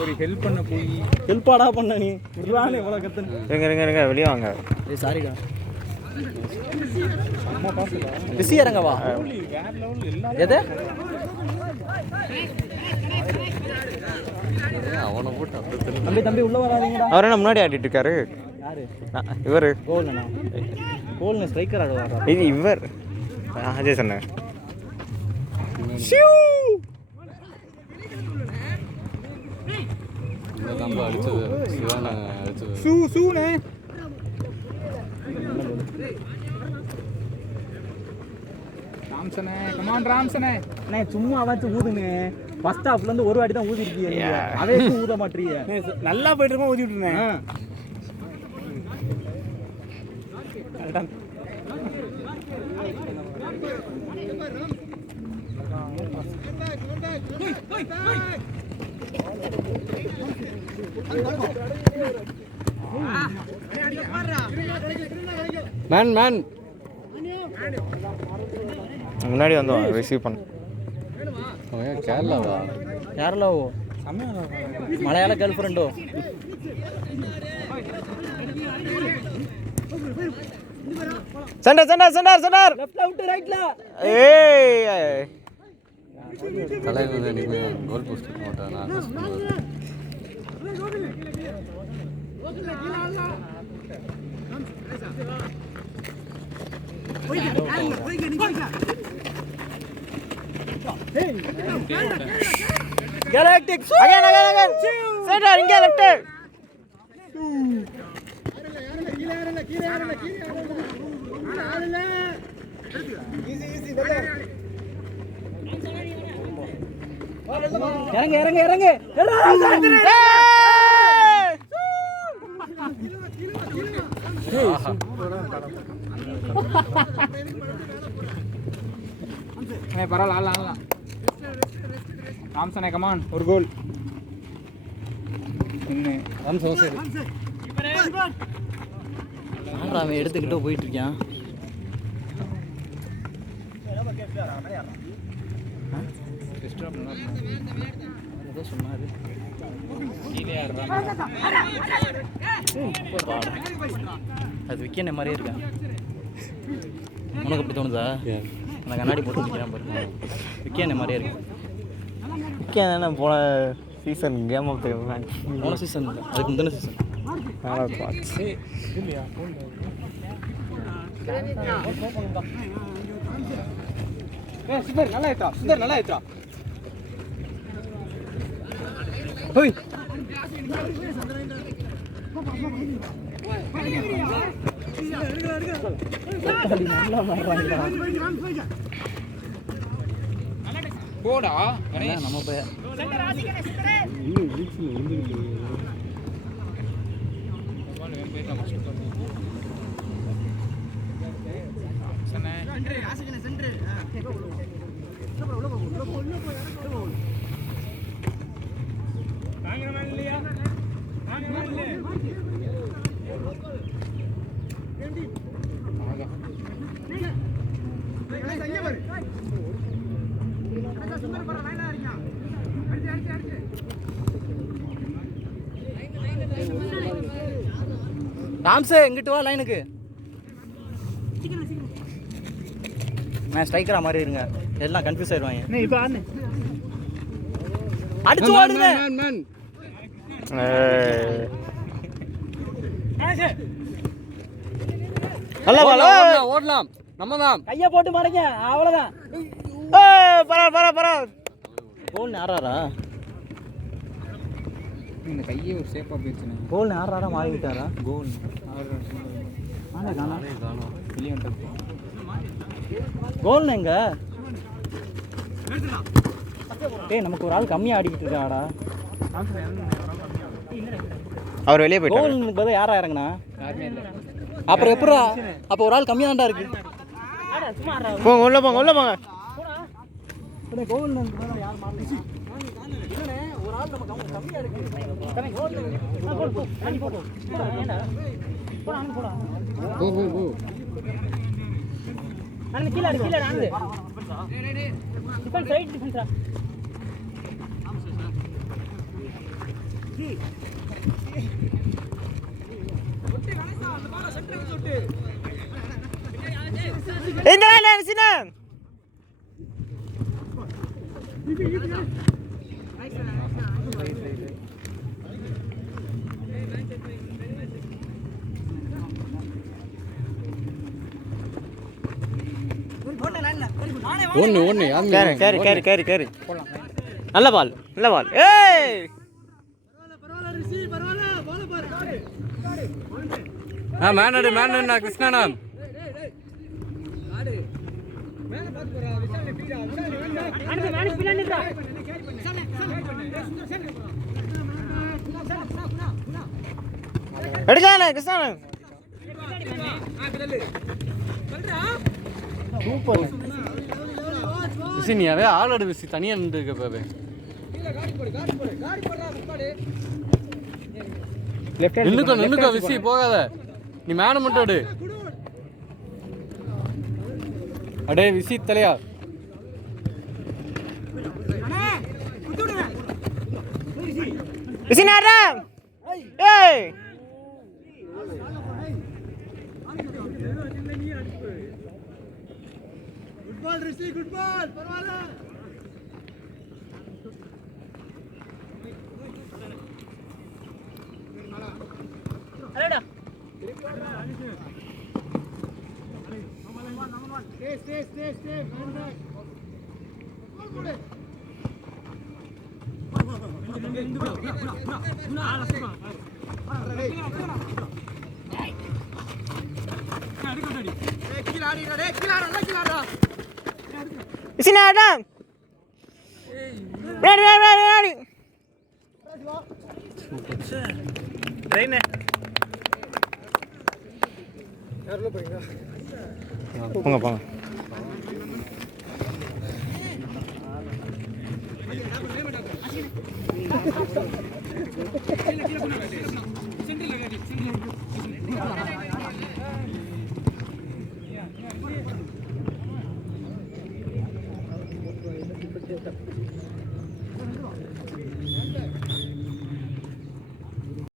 ஒரு ஹெல்ப் பண்ண போய் ஹெல்ப்பாடா பண்ண நீ இல்லானே எவ்வளோ கத்துன்னு. இருங்க வெளியே வாங்க. ஏய் சாரிடா. பிஸி இறங்கவா வேற லெவல் எல்லாரும் எது அவனை போட்டு அப்படி தம்பி தம்பி உள்ள வராதீங்கடா. அவர் என்ன முன்னாடி ஆடிட்டு இருக்காரு? யாரு இவர் கோல்னா கோல்னு ஸ்ட்ரைக்கர் ஆடுவாரா? இது இவர் அஜய் சொன்னேன். ராம்சனே கமான் ராம்சனே அண்ணே சும்மா வாச்சு ஊதுனே. ஃபர்ஸ்ட் ஹாஃப்ல இருந்து ஒரு வாட்டி தான் ஊதி இருக்கீங்க. அதே ஊத மாட்டீங்க. நல்லா போயிட்டு இருக்கோம் ஊதி விட்டுனேன். மேன் மேன் முன்னாடி வந்தோம் ரிசீவ் பண்ண. கேரளாவா? கேரளாவோ மலையாள கேர்ள் ஃப்ரெண்டோ? சென்டர் சென்டர் சென்டர் சென்டர் லெஃப்ட்ல விட்டு ரைட்ல. ஏய் தலைவர் நீங்க கோல் போஸ்ட் போட்டானா? Galactics again center இங்க லெஃப்ட். இறங்க இறங்க இறங்க. பரவாயில்ல ஆடலாம். ராம்சனே கமான் ஒரு கோல். அவன் எடுத்துக்கிட்டு போயிட்டு இருக்கான். ஏதோ சொன்னாரு. அது விக்கெண்ட் மாதிரியே இருக்கேன். உனக்கு அப்படி தோணுதா? நான் கண்ணாடி போட்டு நிற்கிறேன் பாருங்க. விக்கெண்ட் மாதிரியே இருக்கு. விக்கெண்ட் தானே போன season game of the match. போன சீசன் இல்லை, அதுக்கு முந்தின சீசன். நல்லா ஏத்தா சுந்தர் நல்லா ஏத்தா. ஹோய் நல்லா மாறுறாங்களா போடா நம்ம போய் ராம்சே எங்கிட்டு வா லைனுக்கு. நான் ஸ்ட்ரைக்கரா மாதிரி இருங்க, எல்லாம் கன்ஃபியூஸ் ஆயிடுவாங்க. இப்போ ஆடுனே அடிச்சு ஓடுங்க. நல்லா பால் ஓடலாம் நம்ம தான். கையை போட்டு மாறீங்க அவ்வளோதான். பரா கோல் ஆறாரா? இந்த கையே ஒரு சேஃபாக போயிடுச்சுண்ணே. கோல் ஆறாரா மாறி விட்டாரா? கோல் கோல் எங்க? ஏய் நமக்கு ஒரு ஆள் கம்மியாக ஆடிக்கிட்டு இருக்காடா. அவர் வெளியே போயிட்டாரு. கோல் பதில் யாரா இறங்குனா? யாருமே இல்லை. அப்புறம் எப்படா? அப்போ ஒரு ஆள் கம்மியாக தான்டா இருக்கு. போங்க உள்ள போங்க உள்ள போங்க. கோல் யார் மாறல? ஒரு ஆள் நம்ம கம்மியாக இருக்கு. கீழே கீழே டிஃபென்ஸ் ரைட் டிஃபென்ஸா இந்த சின்ன ஒன்று carry carry carry carry carry நல்ல பால் நல்ல பால் ஏய் மேனண்ணா கிருஷ்ணாண்ணா எடுக்கானே கிருஷ்ணா சூப்பர் நீயாவே ஆளோட விசி தனியாக நின்றுருக்க பாபே நின்னுக்கோ விசி போகாத நீ மேனை மட்டும் எடு அடே விசி தலையா விசினாரா ஏய் குட் பால் ரிஷி குட் பால் பரவாயில்லை அடடா ஸ்டே விசினாரா ரெடி ரெடி ரெடி ட்ரெயின் போங்க போங்க